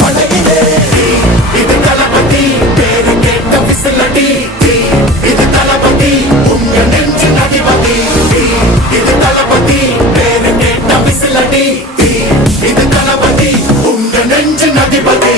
படையிலே இது தளபதி பேரு கேட்ட விசிலடி இது தளபதி உங்க நெஞ்சு அதிபதி இது தளபதி பேரு கேட்ட விசிலடி இது தளபதி உங்க நெஞ்சு அதிபதி